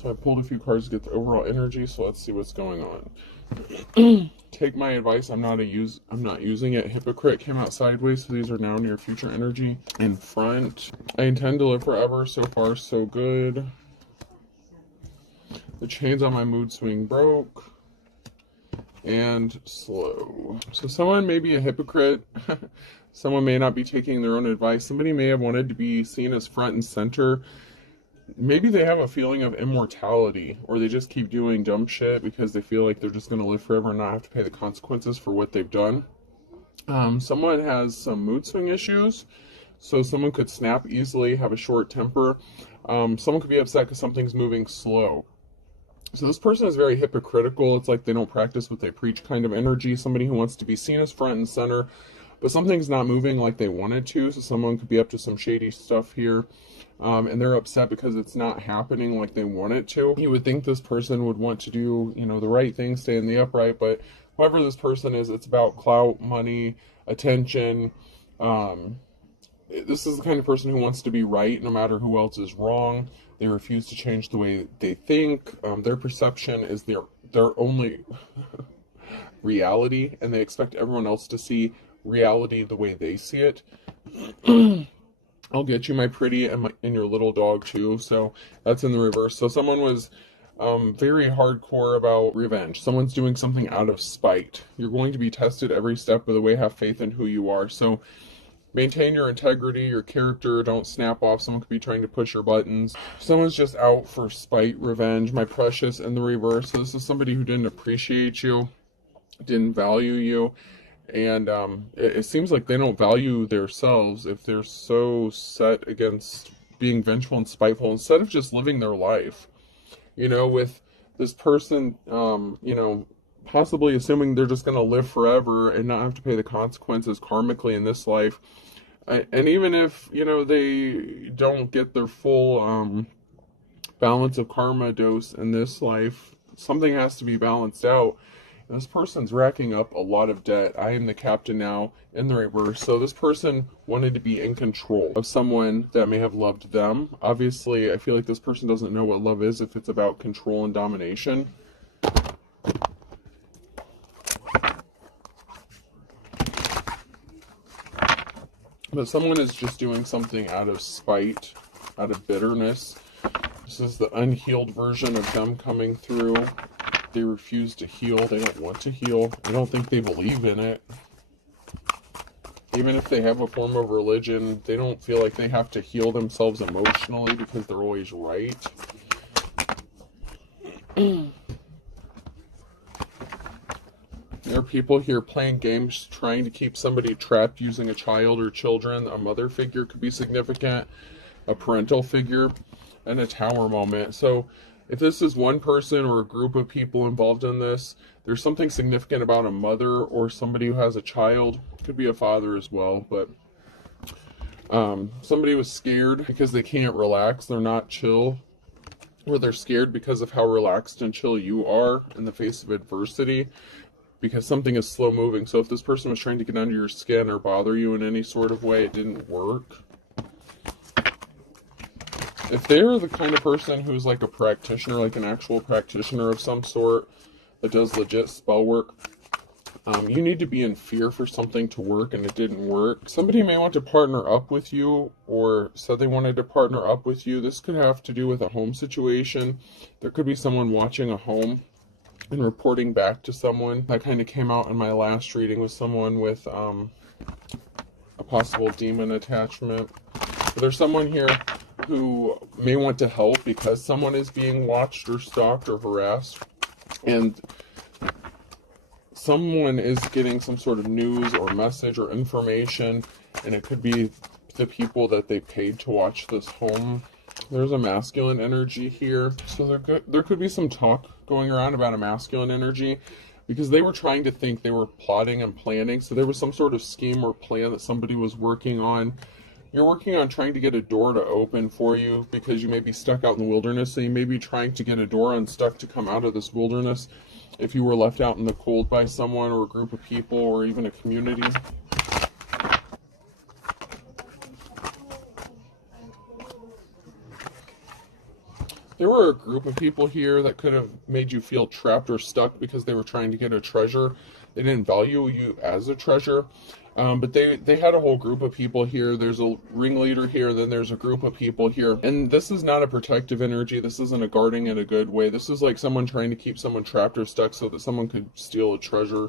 So I pulled a few cards to get the overall energy, so let's see what's going on. Take my advice, I'm not using it. Hypocrite came out sideways, so these are now near future energy. In front, I intend to live forever. So far, so good. The chains on my mood swing broke. And slow. So someone may be a hypocrite. Someone may not be taking their own advice. Somebody may have wanted to be seen as front and center. Maybe they have a feeling of immortality, or they just keep doing dumb shit because they feel like they're just going to live forever and not have to pay the consequences for what they've done. Someone has some mood swing issues, so someone could snap easily, have a short temper. Someone could be upset because something's moving slow. So this person is very hypocritical. It's like they don't practice what they preach kind of energy. Somebody who wants to be seen as front and center, but something's not moving like they wanted to. So someone could be up to some shady stuff here. And they're upset because it's not happening like they want it to. You would think this person would want to do, the right thing, stay in the upright, but whoever this person is, it's about clout, money, attention. This is the kind of person who wants to be right no matter who else is wrong. They refuse to change the way they think. Their perception is their only reality, and they expect everyone else to see reality the way they see it. I'll get you, my pretty, and your little dog too. So that's in the reverse. So someone was very hardcore about revenge. Someone's doing something out of spite. You're going to be tested every step of the way. Have faith in who you are. So maintain your integrity, your character. Don't snap off. Someone could be trying to push your buttons. Someone's just out for spite, revenge. My precious, in the reverse. So this is somebody who didn't appreciate you, didn't value you. And it seems like they don't value themselves if they're so set against being vengeful and spiteful instead of just living their life. With this person, possibly assuming they're just going to live forever and not have to pay the consequences karmically in this life. And even if, they don't get their full balance of karma dose in this life, something has to be balanced out. This person's racking up a lot of debt. I am the captain now, in the reverse. So this person wanted to be in control of someone that may have loved them. Obviously, I feel like this person doesn't know what love is if it's about control and domination. But someone is just doing something out of spite, out of bitterness. This is the unhealed version of them coming through. They refuse to heal. They don't want to heal. I don't think they believe in it. Even if they have a form of religion, they don't feel like they have to heal themselves emotionally because they're always right. There are people here playing games, trying to keep somebody trapped using a child or children. A mother figure could be significant, a parental figure, and a tower moment. So if this is one person or a group of people involved in this, there's something significant about a mother or somebody who has a child. Could be a father as well, but somebody was scared because they can't relax. They're not chill. Or they're scared because of how relaxed and chill you are in the face of adversity. Because something is slow moving. So if this person was trying to get under your skin or bother you in any sort of way, it didn't work. If they're the kind of person who's like a practitioner, like an actual practitioner of some sort that does legit spell work, you need to be in fear for something to work and it didn't work. Somebody may want to partner up with you or said they wanted to partner up with you. This could have to do with a home situation. There could be someone watching a home and reporting back to someone. That kind of came out in my last reading with someone with a possible demon attachment. But there's someone here who may want to help because someone is being watched or stalked or harassed, and someone is getting some sort of news or message or information, and it could be the people that they paid to watch this home. There's a masculine energy here, so there could be some talk going around about a masculine energy because they were trying to think, they were plotting and planning. So there was some sort of scheme or plan that somebody was working on. You're working on trying to get a door to open for you because you may be stuck out in the wilderness. So you may be trying to get a door unstuck to come out of this wilderness if you were left out in the cold by someone or a group of people or even a community. There were a group of people here that could have made you feel trapped or stuck because they were trying to get a treasure. They didn't value you as a treasure. But they had a whole group of people here. There's a ringleader here, then there's a group of people here. And this is not a protective energy. This isn't a guarding in a good way. This is like someone trying to keep someone trapped or stuck so that someone could steal a treasure.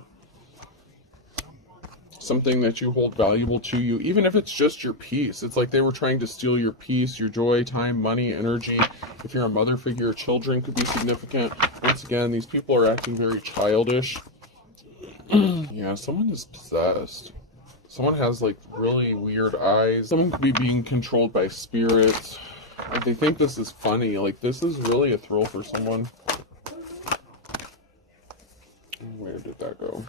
Something that you hold valuable to you, even if it's just your peace. It's like they were trying to steal your peace, your joy, time, money, energy. If you're a mother figure, children could be significant. Once again, these people are acting very childish. Yeah, someone is possessed. Someone has like really weird eyes. Someone could be being controlled by spirits. Like, they think this is funny. Like, this is really a thrill for someone. Where did that go?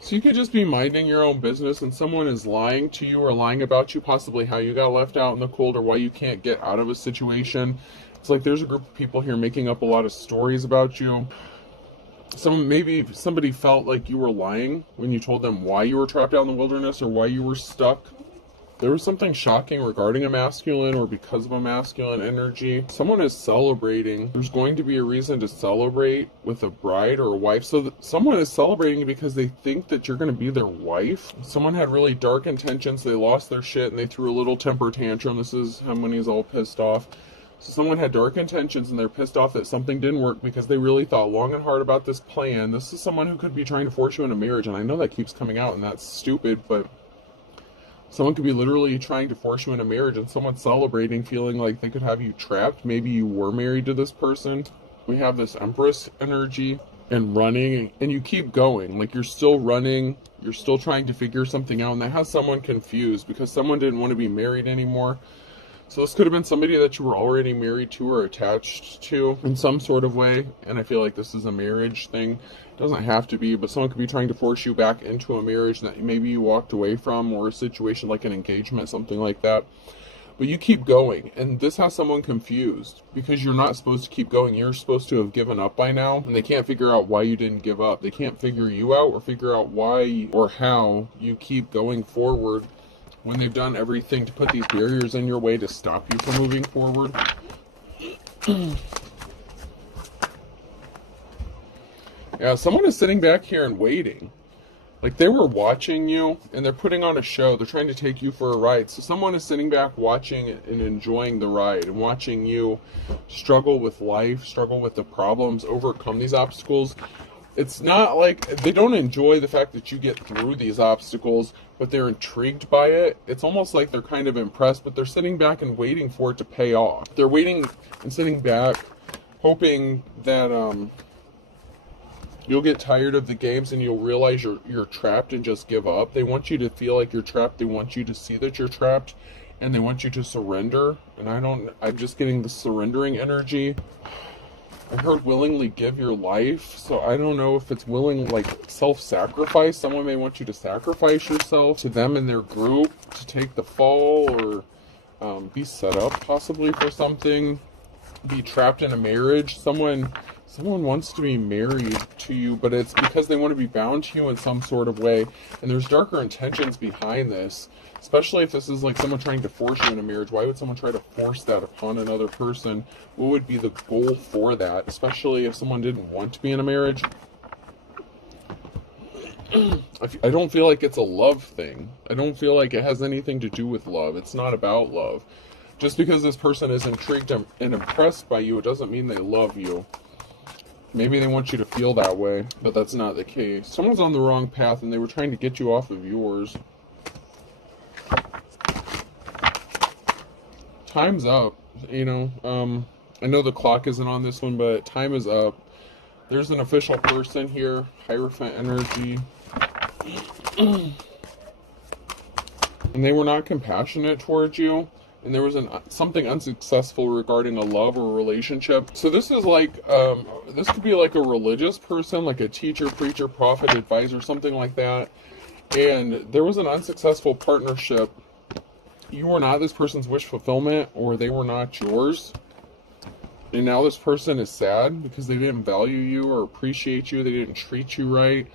So you could just be minding your own business and someone is lying to you or lying about you, possibly how you got left out in the cold or why you can't get out of a situation. It's like there's a group of people here making up a lot of stories about you. Maybe somebody felt like you were lying when you told them why you were trapped out in the wilderness or why you were stuck. There was something shocking regarding a masculine or because of a masculine energy. Someone is celebrating. There's going to be a reason to celebrate with a bride or a wife. So someone is celebrating because they think that you're going to be their wife. Someone had really dark intentions. They lost their shit and they threw a little temper tantrum. This is when he's all pissed off. So someone had dark intentions and they're pissed off that something didn't work because they really thought long and hard about this plan. This is someone who could be trying to force you into marriage. And I know that keeps coming out and that's stupid, but someone could be literally trying to force you into marriage and someone's celebrating, feeling like they could have you trapped. Maybe you were married to this person. We have this Empress energy and running, and you keep going. Like, you're still running. You're still trying to figure something out, and that has someone confused because someone didn't want to be married anymore. So this could have been somebody that you were already married to or attached to in some sort of way. And I feel like this is a marriage thing. It doesn't have to be, but someone could be trying to force you back into a marriage that maybe you walked away from, or a situation like an engagement, something like that. But you keep going, and this has someone confused because you're not supposed to keep going. You're supposed to have given up by now, and they can't figure out why you didn't give up. They can't figure you out or figure out why or how you keep going forward when they've done everything to put these barriers in your way to stop you from moving forward. Yeah, someone is sitting back here and waiting. Like, they were watching you, and they're putting on a show. They're trying to take you for a ride. So someone is sitting back watching and enjoying the ride, and watching you struggle with life, struggle with the problems, overcome these obstacles. It's not like they don't enjoy the fact that you get through these obstacles, but they're intrigued by it. It's almost like they're kind of impressed, but they're sitting back and waiting for it to pay off. They're waiting and sitting back, hoping that you'll get tired of the games and you'll realize you're trapped and just give up. They want you to feel like you're trapped. They want you to see that you're trapped, and they want you to surrender. And I'm just getting the surrendering energy. I heard willingly give your life, so I don't know if it's willing, like self-sacrifice. Someone may want you to sacrifice yourself to them and their group to take the fall, or be set up possibly for something, be trapped in a marriage. Someone wants to be married to you, but it's because they want to be bound to you in some sort of way, and there's darker intentions behind this. Especially if this is like someone trying to force you into marriage. Why would someone try to force that upon another person? What would be the goal for that? Especially if someone didn't want to be in a marriage. I don't feel like it's a love thing. I don't feel like it has anything to do with love. It's not about love. Just because this person is intrigued and impressed by you, it doesn't mean they love you. Maybe they want you to feel that way, but that's not the case. Someone's on the wrong path and they were trying to get you off of yours. Time's up, I know the clock isn't on this one, but time is up. There's an official person here, Hierophant energy. And they were not compassionate towards you. And there was something unsuccessful regarding a love or a relationship. So this is like, this could be like a religious person, like a teacher, preacher, prophet, advisor, something like that. And there was an unsuccessful partnership. You were not this person's wish fulfillment, or they were not yours. And now this person is sad because they didn't value you or appreciate you. They didn't treat you right.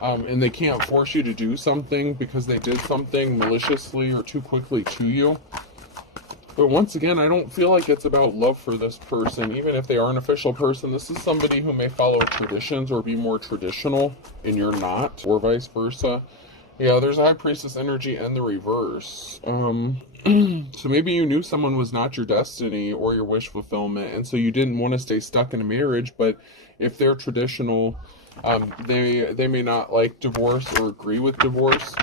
And they can't force you to do something because they did something maliciously or too quickly to you. But once again, I don't feel like it's about love for this person. Even if they are an official person, this is somebody who may follow traditions or be more traditional and you're not, or vice versa. Yeah, there's a high priestess energy and the reverse. So maybe you knew someone was not your destiny or your wish fulfillment, and so you didn't want to stay stuck in a marriage. But if they're traditional, they may not like divorce or agree with divorce,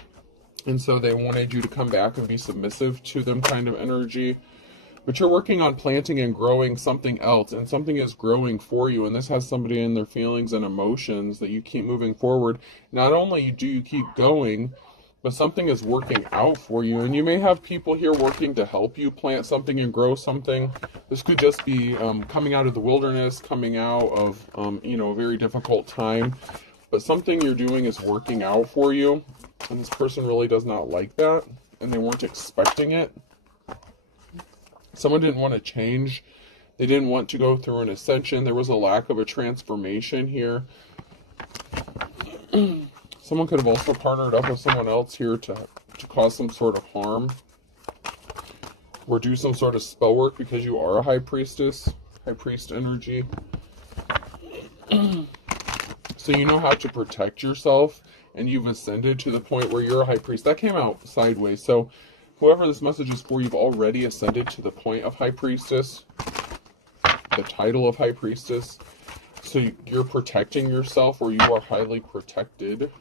and so they wanted you to come back and be submissive to them, kind of energy. But you're working on planting and growing something else, and something is growing for you, and this has somebody in their feelings and emotions that you keep moving forward. Not only do you keep going, but something is working out for you, and you may have people here working to help you plant something and grow something. This could just be coming out of the wilderness, coming out of a very difficult time, but something you're doing is working out for you, and this person really does not like that, and they weren't expecting it. Someone didn't want to change. They didn't want to go through an ascension. There was a lack of a transformation here. Someone could have also partnered up with someone else here to cause some sort of harm or do some sort of spell work because you are a high priestess, high priest energy. So you know how to protect yourself, and you've ascended to the point where you're a high priest. That came out sideways. So whoever this message is for, you've already ascended to the point of high priestess, the title of high priestess. So you're protecting yourself, or you are highly protected.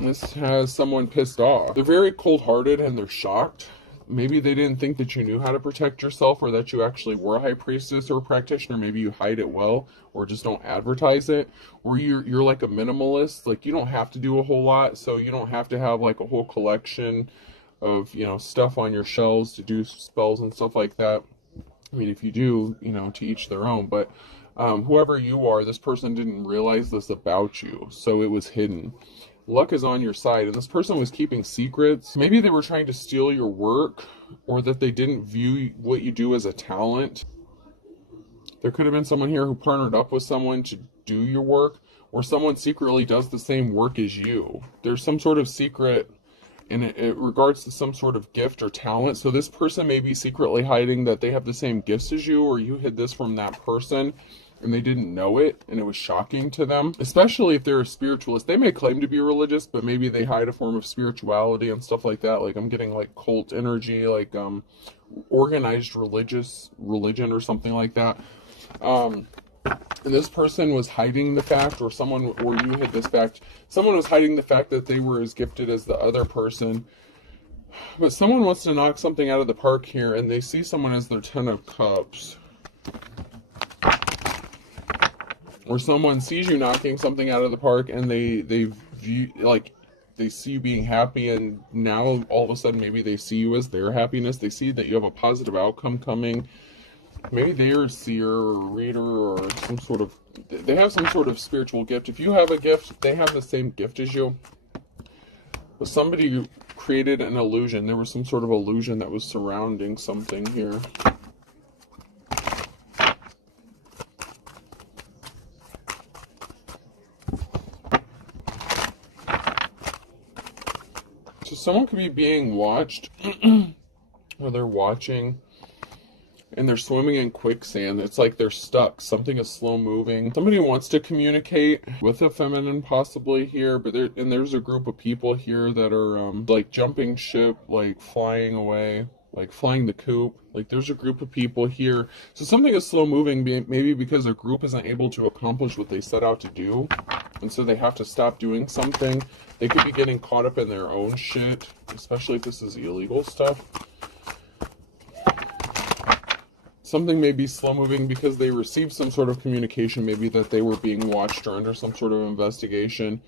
This has someone pissed off. They're very cold-hearted and they're shocked. Maybe they didn't think that you knew how to protect yourself, or that you actually were a high priestess or a practitioner. Maybe you hide it well, or just don't advertise it. Or you're like a minimalist. Like, you don't have to do a whole lot, so you don't have to have like a whole collection of, stuff on your shelves to do spells and stuff like that. I mean, if you do, to each their own. But whoever you are, this person didn't realize this about you, so it was hidden. Luck is on your side, and this person was keeping secrets. Maybe they were trying to steal your work, or that they didn't view what you do as a talent. There could have been someone here who partnered up with someone to do your work, or someone secretly does the same work as you. There's some sort of secret in it regards to some sort of gift or talent. So this person may be secretly hiding that they have the same gifts as you, or you hid this from that person and they didn't know it, and it was shocking to them. Especially if they're a spiritualist. They may claim to be religious, but maybe they hide a form of spirituality and stuff like that. Like, I'm getting like cult energy, like organized religion or something like that. And this person was hiding the fact, or you hid this fact. Someone was hiding the fact that they were as gifted as the other person. But someone wants to knock something out of the park here, and they see someone as their 10 of Cups. Or someone sees you knocking something out of the park, and they view, like, they see you being happy, and now all of a sudden maybe they see you as their happiness. They see that you have a positive outcome coming. Maybe they're a seer or a reader, or they have some sort of spiritual gift. If you have a gift, they have the same gift as you. But somebody created an illusion. There was some sort of illusion that was surrounding something here. So someone could be being watched, or they're watching, and they're swimming in quicksand. It's like they're stuck. Something is slow moving. Somebody wants to communicate with a feminine possibly here, but there's a group of people here that are like jumping ship, like flying away, like flying the coop. Like, there's a group of people here. So something is slow moving, maybe because a group isn't able to accomplish what they set out to do, and so they have to stop doing something. They could be getting caught up in their own shit, especially if this is illegal stuff. Something may be slow moving because they received some sort of communication, maybe that they were being watched or under some sort of investigation.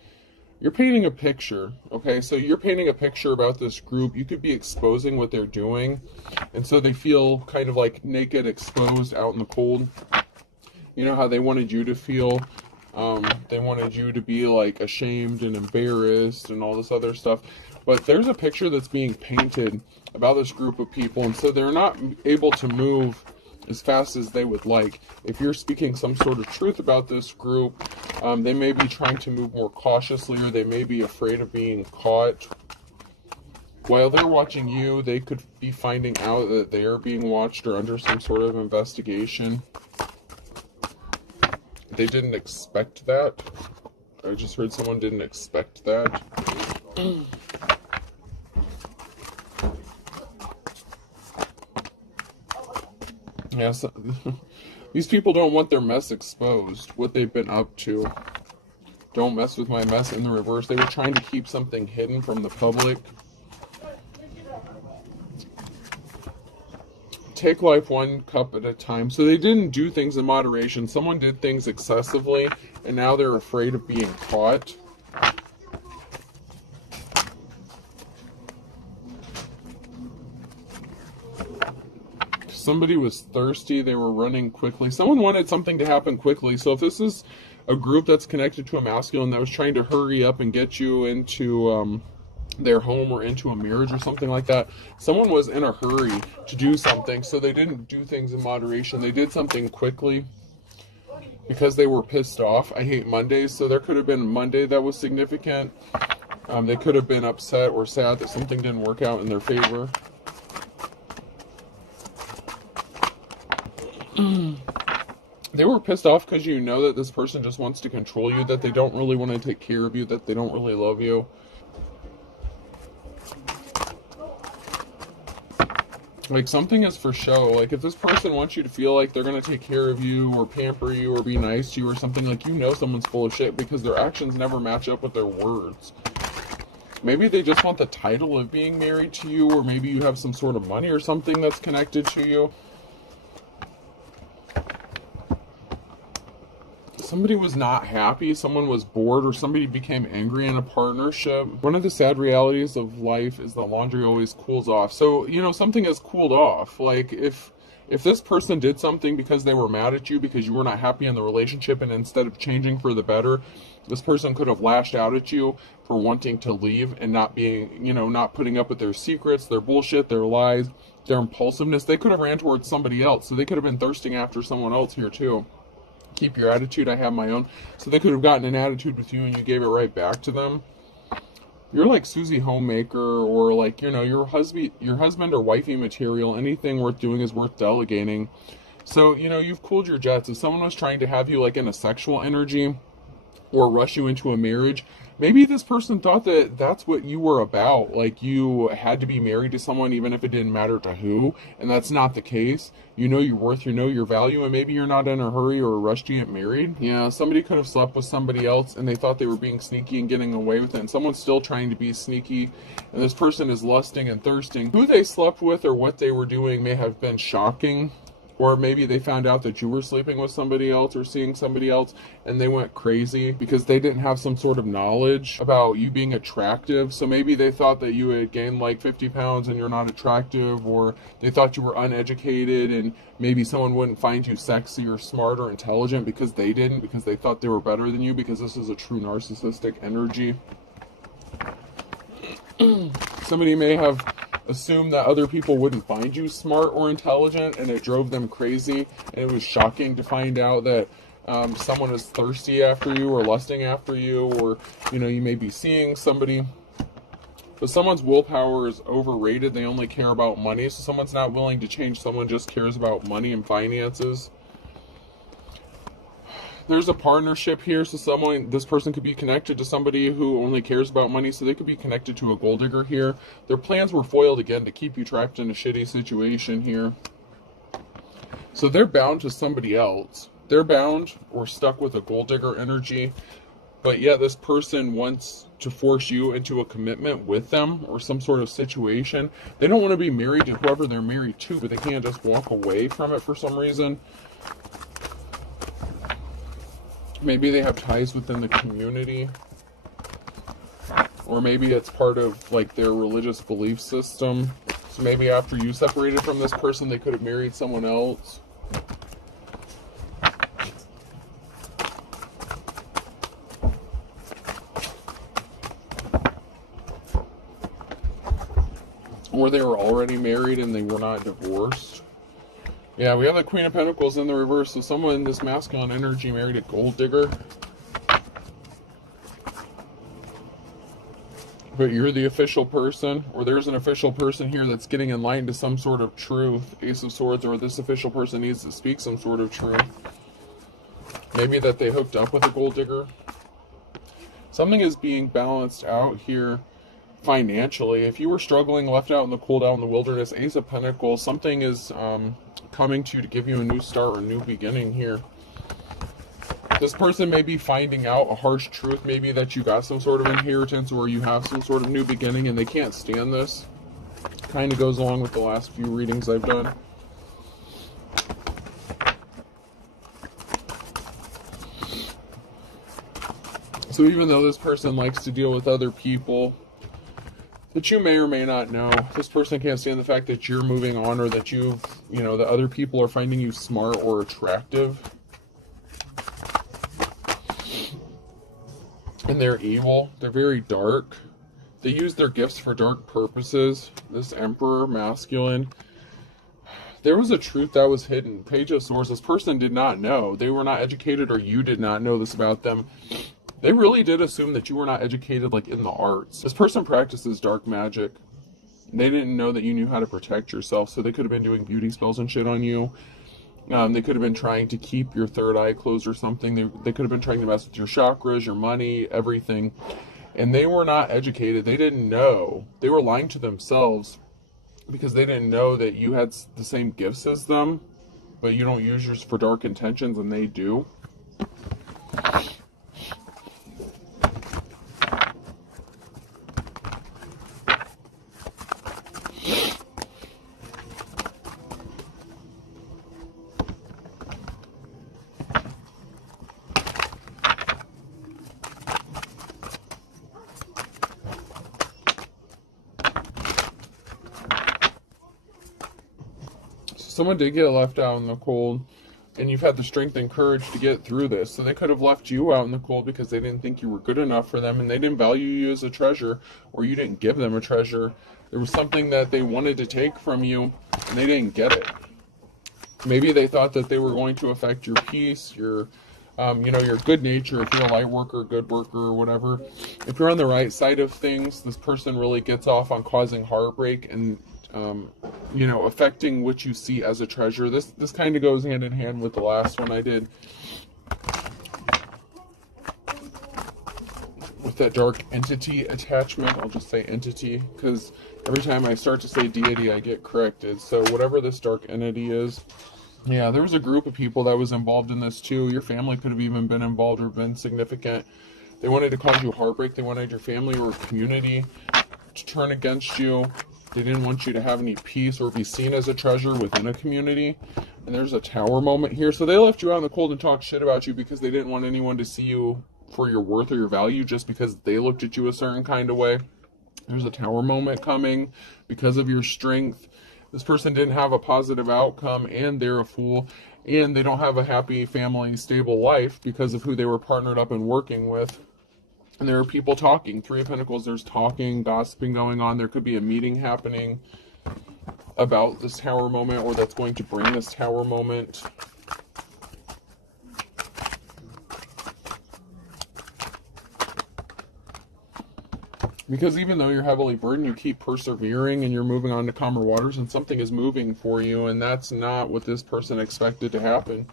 You're painting a picture, okay? So you're painting a picture about this group. You could be exposing what they're doing, and so they feel kind of like naked, exposed, out in the cold. You know how they wanted you to feel? They wanted you to be like ashamed and embarrassed and all this other stuff. But there's a picture that's being painted about this group of people, and so they're not able to move as fast as they would like. If you're speaking some sort of truth about this group, they may be trying to move more cautiously, or they may be afraid of being caught. While they're watching you, they could be finding out that they are being watched or under some sort of investigation. They didn't expect that. I just heard someone didn't expect that. Yeah, so, these people don't want their mess exposed, what they've been up to. Don't mess with my mess in the reverse. They were trying to keep something hidden from the public. Take life one cup at a time. So they didn't do things in moderation. Someone did things excessively, and now they're afraid of being caught. Somebody was thirsty. They were running quickly. Someone wanted something to happen quickly. So if this is a group that's connected to a masculine that was trying to hurry up and get you into their home or into a marriage or something like that, someone was in a hurry to do something, so they didn't do things in moderation. They did something quickly because they were pissed off. I hate Mondays, so there could have been Monday that was significant. They could have been upset or sad that something didn't work out in their favor. They were pissed off because you know that this person just wants to control you, that they don't really want to take care of you, that they don't really love you. Like, something is for show. Like, if this person wants you to feel like they're going to take care of you or pamper you or be nice to you or something, like, you know someone's full of shit because their actions never match up with their words. Maybe they just want the title of being married to you, or maybe you have some sort of money or something that's connected to you. Somebody was not happy, someone was bored, or somebody became angry in a partnership. One of the sad realities of life is that laundry always cools off. So, you know, something has cooled off. Like, if this person did something because they were mad at you, because you were not happy in the relationship, and instead of changing for the better, this person could have lashed out at you for wanting to leave and not being, you know, not putting up with their secrets, their bullshit, their lies, their impulsiveness. They could have ran towards somebody else. So they could have been thirsting after someone else here too. Keep your attitude, I have my own. So they could have gotten an attitude with you and you gave it right back to them. You're like Susie Homemaker, or like, you know, your husband or wifey material. Anything worth doing is worth delegating. So, you know, you've cooled your jets. If someone was trying to have you like in a sexual energy or rush you into a marriage, maybe this person thought that that's what you were about. Like, you had to be married to someone even if it didn't matter to who, and that's not the case. You know your worth, you know your value, and maybe you're not in a hurry or a rush to get married. Yeah, somebody could have slept with somebody else and they thought they were being sneaky and getting away with it, and someone's still trying to be sneaky, and this person is lusting and thirsting. Who they slept with or what they were doing may have been shocking. Or maybe they found out that you were sleeping with somebody else or seeing somebody else, and they went crazy because they didn't have some sort of knowledge about you being attractive. So maybe they thought that you had gained like 50 pounds and you're not attractive, or they thought you were uneducated and maybe someone wouldn't find you sexy or smart or intelligent because they didn't, because they thought they were better than you, because this is a true narcissistic energy. Somebody may have assumed that other people wouldn't find you smart or intelligent, and it drove them crazy, and it was shocking to find out that someone is thirsty after you or lusting after you, or, you know, you may be seeing somebody, but someone's willpower is overrated. They only care about money, so someone's not willing to change. Someone just cares about money and finances. There's a partnership here, so this person could be connected to somebody who only cares about money, so they could be connected to a gold digger here. Their plans were foiled again to keep you trapped in a shitty situation here. So they're bound to somebody else. They're bound or stuck with a gold digger energy, but yet this person wants to force you into a commitment with them or some sort of situation. They don't want to be married to whoever they're married to, but they can't just walk away from it for some reason. Maybe they have ties within the community, or maybe it's part of like their religious belief system. So maybe after you separated from this person, they could have married someone else. or they were already married and they were not divorced. Yeah, we have the Queen of Pentacles in the reverse. So someone in this masculine energy married a gold digger. But you're the official person, or there's an official person here that's getting enlightened to some sort of truth. Ace of Swords, or this official person needs to speak some sort of truth. Maybe that they hooked up with a gold digger. Something is being balanced out here financially. If you were struggling, left out in the cold, out in the wilderness, Ace of Pentacles, something is coming to give you a new start or a new beginning here. This person may be finding out a harsh truth, maybe that you got some sort of inheritance or you have some sort of new beginning and they can't stand this. Kind of goes along with the last few readings I've done. So even though this person likes to deal with other people that you may or may not know, this person can't stand the fact that you're moving on, or that that other people are finding you smart or attractive. And they're evil. They're very dark. They use their gifts for dark purposes. This Emperor, masculine. There was a truth that was hidden. Page of Swords. This person did not know. They were not educated, or you did not know this about them. They really did assume that you were not educated, like in the arts. This person practices dark magic. They didn't know that you knew how to protect yourself, so they could have been doing beauty spells and shit on you. They could have been trying to keep your third eye closed or something. They could have been trying to mess with your chakras, your money, everything. And they were not educated. They didn't know. They were lying to themselves because they didn't know that you had the same gifts as them, but you don't use yours for dark intentions, and they do. Someone did get left out in the cold, and you've had the strength and courage to get through this. So they could have left you out in the cold because they didn't think you were good enough for them, and they didn't value you as a treasure, or you didn't give them a treasure. There was something that they wanted to take from you, and they didn't get it. Maybe they thought that they were going to affect your peace, your good nature, if you're a light worker, good worker, or whatever. If you're on the right side of things, this person really gets off on causing heartbreak and affecting what you see as a treasure. This kind of goes hand in hand with the last one I did with that dark entity attachment. I'll just say entity, because every time I start to say deity, I get corrected. So whatever this dark entity is, yeah, there was a group of people that was involved in this too. Your family could have even been involved or been significant. They wanted to cause you heartbreak. They wanted your family or community to turn against you. They didn't want you to have any peace or be seen as a treasure within a community. And there's a tower moment here. So they left you out in the cold and talked shit about you because they didn't want anyone to see you for your worth or your value just because they looked at you a certain kind of way. There's a tower moment coming because of your strength. This person didn't have a positive outcome, and they're a fool, and they don't have a happy family, stable life because of who they were partnered up and working with. And there are people talking. Three of Pentacles, there's talking, gossiping going on. There could be a meeting happening about this tower moment, or that's going to bring this tower moment. Because even though you're heavily burdened, you keep persevering and you're moving on to calmer waters, and something is moving for you, and that's not what this person expected to happen.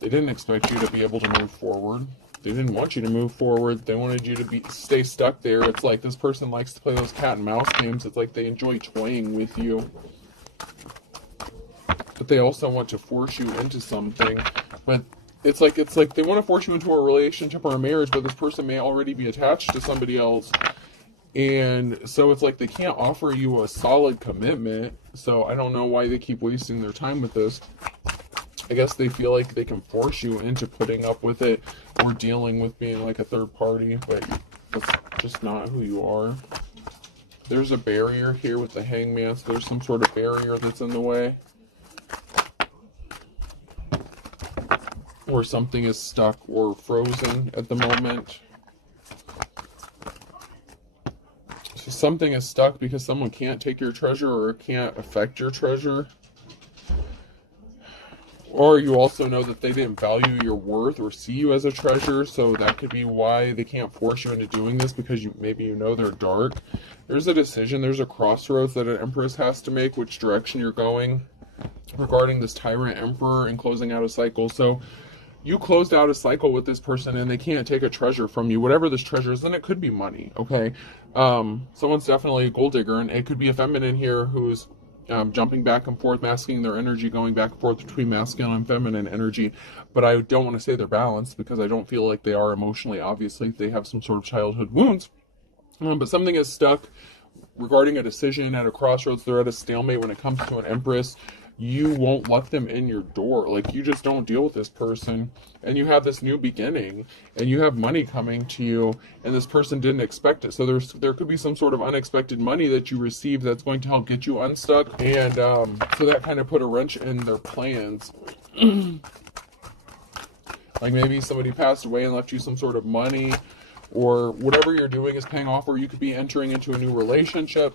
They didn't expect you to be able to move forward. They didn't want you to move forward. They wanted you to stay stuck there. It's like this person likes to play those cat and mouse games. It's like they enjoy toying with you. But they also want to force you into something. But it's like they want to force you into a relationship or a marriage, but this person may already be attached to somebody else. And so it's like they can't offer you a solid commitment. So I don't know why they keep wasting their time with this. I guess they feel like they can force you into putting up with it or dealing with being like a third party, but that's just not who you are. There's a barrier here with the Hangman, so there's some sort of barrier that's in the way. Or something is stuck or frozen at the moment. So something is stuck because someone can't take your treasure or can't affect your treasure. Or you also know that they didn't value your worth or see you as a treasure, so that could be why they can't force you into doing this, because maybe you know they're dark. There's a decision, there's a crossroads that an Empress has to make, which direction you're going regarding this Tyrant Emperor and closing out a cycle. So you closed out a cycle with this person and they can't take a treasure from you, whatever this treasure is. And it could be money, okay? Someone's definitely a gold digger, and it could be a feminine here who's jumping back and forth, masking their energy, going back and forth between masculine and feminine energy. But I don't want to say they're balanced, because I don't feel like they are emotionally. Obviously, they have some sort of childhood wounds. But something is stuck regarding a decision at a crossroads. They're at a stalemate when it comes to an Empress. You won't let them in your door. Like, you just don't deal with this person, and you have this new beginning, and you have money coming to you, and this person didn't expect it. So there could be some sort of unexpected money that you receive that's going to help get you unstuck, and so that kind of put a wrench in their plans. Like, maybe somebody passed away and left you some sort of money, or whatever you're doing is paying off, or you could be entering into a new relationship.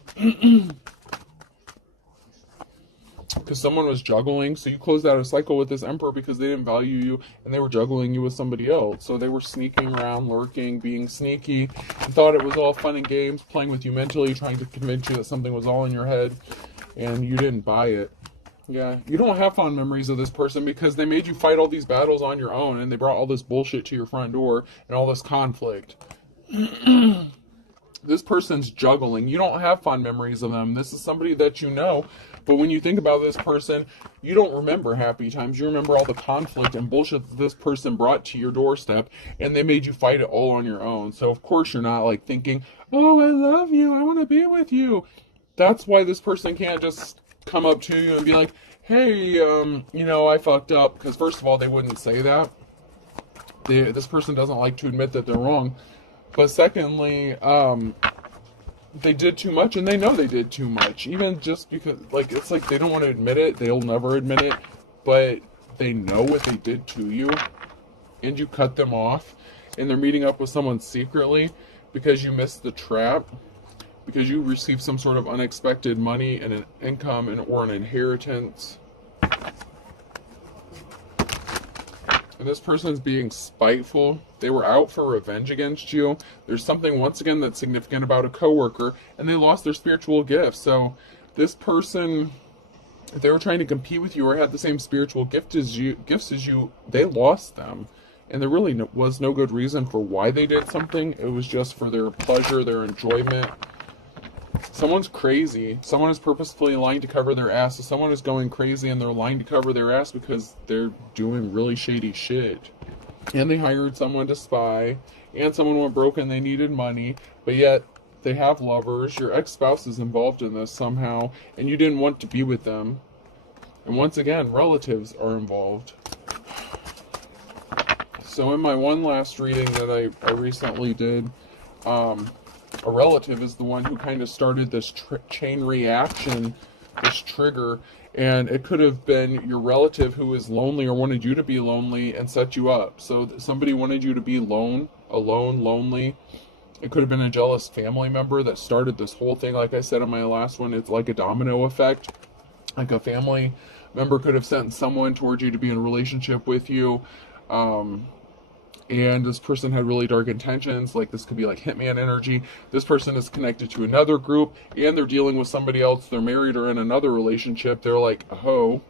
Because someone was juggling, so you closed out a cycle with this Emperor because they didn't value you, and they were juggling you with somebody else. So they were sneaking around, lurking, being sneaky, and thought it was all fun and games, playing with you mentally, trying to convince you that something was all in your head, and you didn't buy it. Yeah, you don't have fond memories of this person because they made you fight all these battles on your own, and they brought all this bullshit to your front door and all this conflict. This person's juggling. You don't have fond memories of them. This is somebody that you know. But when you think about this person, you don't remember happy times. You remember all the conflict and bullshit that this person brought to your doorstep, and they made you fight it all on your own. So of course you're not like thinking, oh, I love you, I want to be with you. That's why this person can't just come up to you and be like, hey, you know, I fucked up. Because first of all, they wouldn't say that. This person doesn't like to admit that they're wrong. But secondly, they did too much, and they know they did too much. Even just because, like, it's like they don't want to admit it. They'll never admit it. But they know what they did to you, and you cut them off, and they're meeting up with someone secretly because you missed the trap, because you received some sort of unexpected money and an income or an inheritance. And this person's being spiteful. They were out for revenge against you. There's something, once again, that's significant about a coworker, and they lost their spiritual gifts. So this person, if they were trying to compete with you or had the same spiritual gifts as you, they lost them. And there really was no good reason for why they did something. It was just for their pleasure, their enjoyment. Someone's crazy. Someone is purposefully lying to cover their ass. So someone is going crazy and they're lying to cover their ass because they're doing really shady shit. And they hired someone to spy. And someone went broke and they needed money. But yet, they have lovers. Your ex-spouse is involved in this somehow. And you didn't want to be with them. And once again, relatives are involved. So in my one last reading that I recently did, a relative is the one who kind of started this chain reaction, this trigger, and it could have been your relative who is lonely or wanted you to be lonely and set you up. So somebody wanted you to be alone, lonely. It could have been a jealous family member that started this whole thing. Like I said in my last one, it's like a domino effect. Like a family member could have sent someone towards you to be in a relationship with you. And this person had really dark intentions. Like, this could be like hitman energy. This person is connected to another group, and they're dealing with somebody else. They're married or in another relationship. They're like a hoe.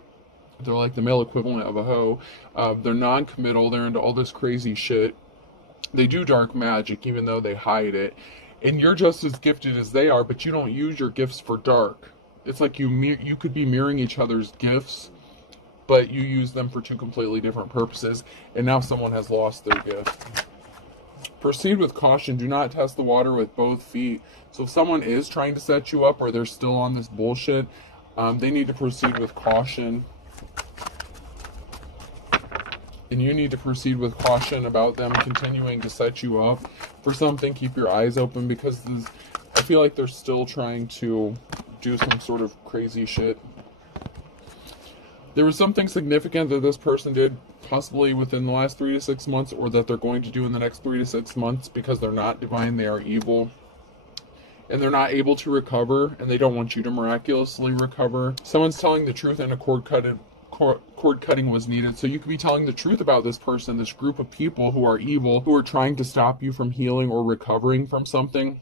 They're like the male equivalent of a hoe. They're non-committal. They're into all this crazy shit. They do dark magic, even though they hide it. And you're just as gifted as they are, but you don't use your gifts for dark. It's like you could be mirroring each other's gifts, but you use them for two completely different purposes, and now someone has lost their gift. Proceed with caution. Do not test the water with both feet. So if someone is trying to set you up, or they're still on this bullshit, they need to proceed with caution. And you need to proceed with caution about them continuing to set you up for something. Keep your eyes open, because I feel like they're still trying to do some sort of crazy shit. There was something significant that this person did, possibly within the last 3 to 6 months, or that they're going to do in the next 3 to 6 months, because they're not divine, they are evil. and they're not able to recover, and they don't want you to miraculously recover. Someone's telling the truth and a cord cutting was needed. So you could be telling the truth about this person, this group of people who are evil, who are trying to stop you from healing or recovering from something,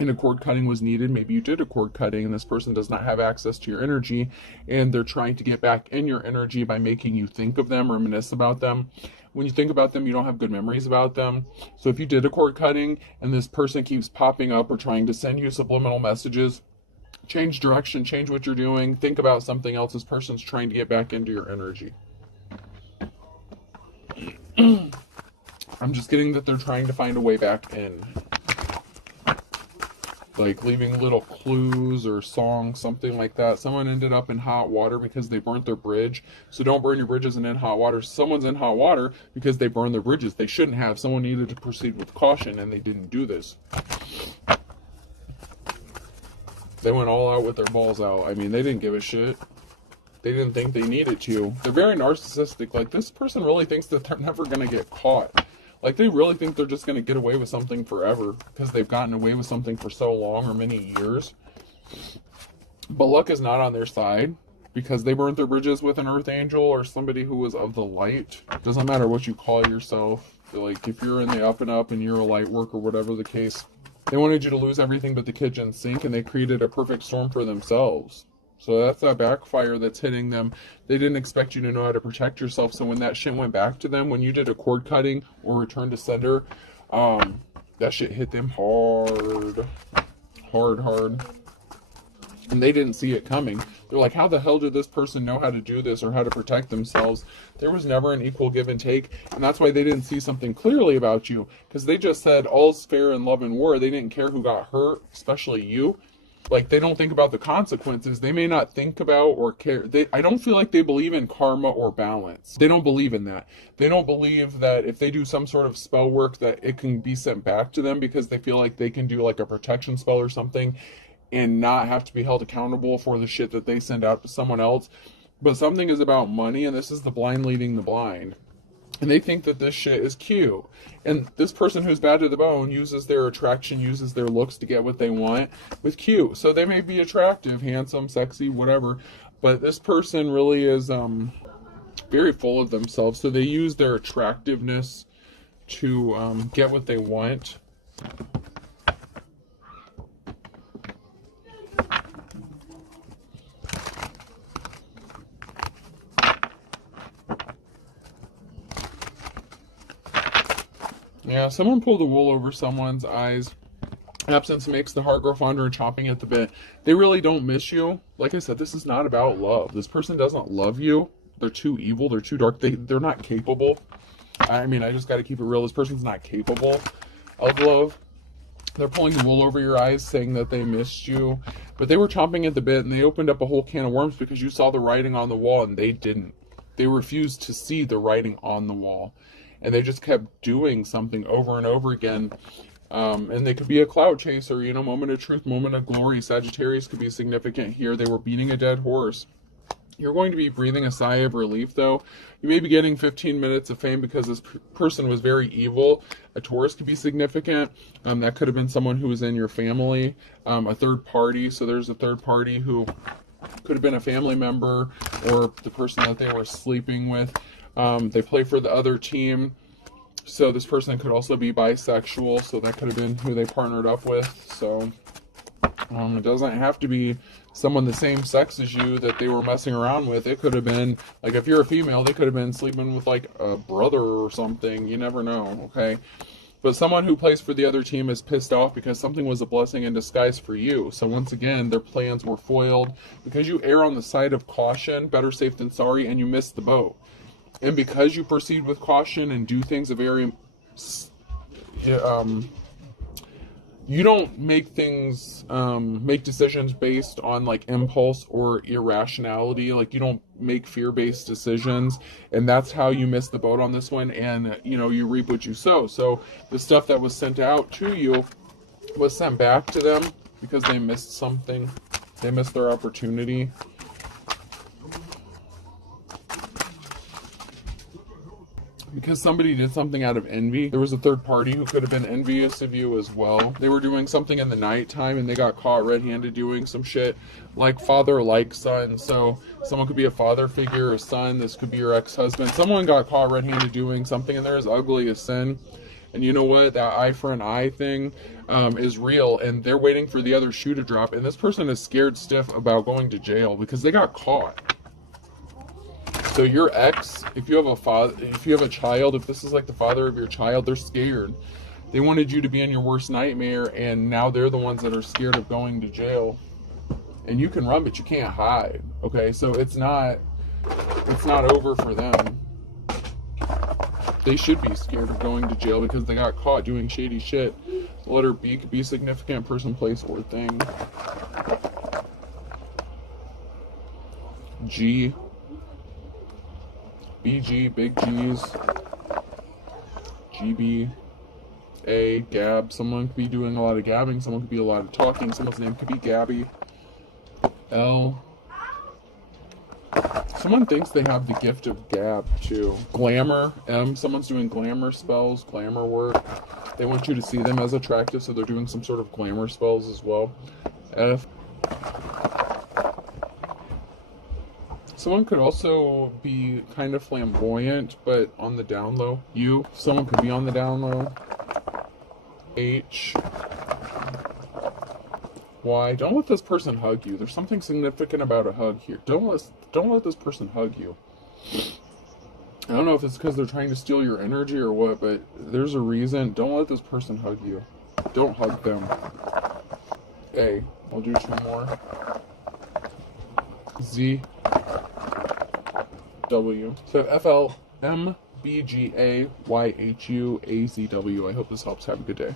and a cord cutting was needed. Maybe you did a cord cutting and this person does not have access to your energy, and they're trying to get back in your energy by making you think of them, reminisce about them. When you think about them, you don't have good memories about them. So if you did a cord cutting and this person keeps popping up or trying to send you subliminal messages, change direction, change what you're doing, think about something else. This person's trying to get back into your energy. I'm just getting that they're trying to find a way back in. Like leaving little clues or songs, something like that. Someone ended up in hot water because they burnt their bridge. So don't burn your bridges and in hot water. Someone's in hot water because they burned their bridges. They shouldn't have. Someone needed to proceed with caution and they didn't do this. They went all out with their balls out. I mean, they didn't give a shit. They didn't think they needed to. They're very narcissistic. Like, this person really thinks that they're never going to get caught. Like, they really think they're just going to get away with something forever because they've gotten away with something for so long or many years. But luck is not on their side because they burnt their bridges with an earth angel or somebody who was of the light. Doesn't matter what you call yourself. Like, if you're in the up and up and you're a light work or whatever the case, they wanted you to lose everything but the kitchen sink, and they created a perfect storm for themselves. So that's that backfire that's hitting them. They didn't expect you to know how to protect yourself. So when that shit went back to them, when you did a cord cutting or return to sender, that shit hit them hard. And they didn't see it coming. They're like, how the hell did this person know how to do this or how to protect themselves? There was never an equal give and take. And that's why they didn't see something clearly about you. Because they just said all's fair in love and war. They didn't care who got hurt, especially you. Like, they don't think about the consequences. They may not think about or care. I don't feel like they believe in karma or balance. They don't believe in that. They don't believe that if they do some sort of spell work that it can be sent back to them, because they feel like they can do like a protection spell or something and not have to be held accountable for the shit that they send out to someone else. But something is about money, and this is the blind leading the blind. And they think that this shit is cute. And this person who's bad to the bone uses their attraction, uses their looks to get what they want with cute. So they may be attractive, handsome, sexy, whatever. But this person really is very full of themselves. So they use their attractiveness to get what they want. Yeah, someone pulled the wool over someone's eyes. Absence makes the heart grow fonder and chomping at the bit. They really don't miss you. Like I said, this is not about love. This person doesn't love you. They're too evil. They're too dark. They're not capable. I mean, I just got to keep it real. This person's not capable of love. They're pulling the wool over your eyes, saying that they missed you. But they were chomping at the bit, and they opened up a whole can of worms because you saw the writing on the wall, and they didn't. They refused to see the writing on the wall. And they just kept doing something over and over again. And they could be a cloud chaser, you know, moment of truth, moment of glory. Sagittarius could be significant here. They were beating a dead horse. You're going to be breathing a sigh of relief, though. You may be getting 15 minutes of fame because this person was very evil. A Taurus could be significant. That could have been someone who was in your family, a third party. So there's a third party who could have been a family member or the person that they were sleeping with. They play for the other team, so this person could also be bisexual, so that could have been who they partnered up with. So it doesn't have to be someone the same sex as you that they were messing around with. It could have been, like, if you're a female, they could have been sleeping with like a brother or something. You never know, okay? But someone who plays for the other team is pissed off because something was a blessing in disguise for you. So once again, their plans were foiled because you err on the side of caution, better safe than sorry, and you missed the boat. And because you proceed with caution and do things a very, you don't make things, make decisions based on like impulse or irrationality. Like, you don't make fear-based decisions, and that's how you miss the boat on this one. And you know, you reap what you sow. So the stuff that was sent out to you was sent back to them because they missed something. They missed their because somebody did something out of envy. There was a third party who could have been envious of you as well. They were doing something in the nighttime and they got caught red-handed doing some shit like father, like son. So someone could be a father figure, a son. This could be your ex-husband. Someone got caught red-handed doing something and they're as ugly as sin. And you know what? That eye for an eye thing is real, and they're waiting for the other shoe to drop. And this person is scared stiff about going to jail because they got caught. So your ex, if you have a father, if you have a child, if this is like the father of your child, they're scared. They wanted you to be in your worst nightmare, and now they're the ones that are scared of going to jail. And you can run, but you can't hide. Okay, so it's not over for them. They should be scared of going to jail because they got caught doing shady shit. The letter B could be significant, person, place, or thing. G. BG, big G's. GB. A, gab. Someone could be doing a lot of gabbing. Someone could be a lot of talking. Someone's name could be Gabby. L. Someone thinks they have the gift of gab, too. Glamour, M. Someone's doing glamour spells, glamour work. They want you to see them as attractive, so they're doing some sort of glamour spells as well. F. Someone could also be kind of flamboyant, but on the down low. U. Someone could be on the down low. H. Why? Don't let this person hug you. There's something significant about a hug here. Don't let this person hug you. I don't know if it's because they're trying to steal your energy or what, but there's a reason. Don't let this person hug you. Don't hug them. A. I'll do 2 more. Z. W. So FL M B G A Y H U A Z W. I hope this helps. Have a good day.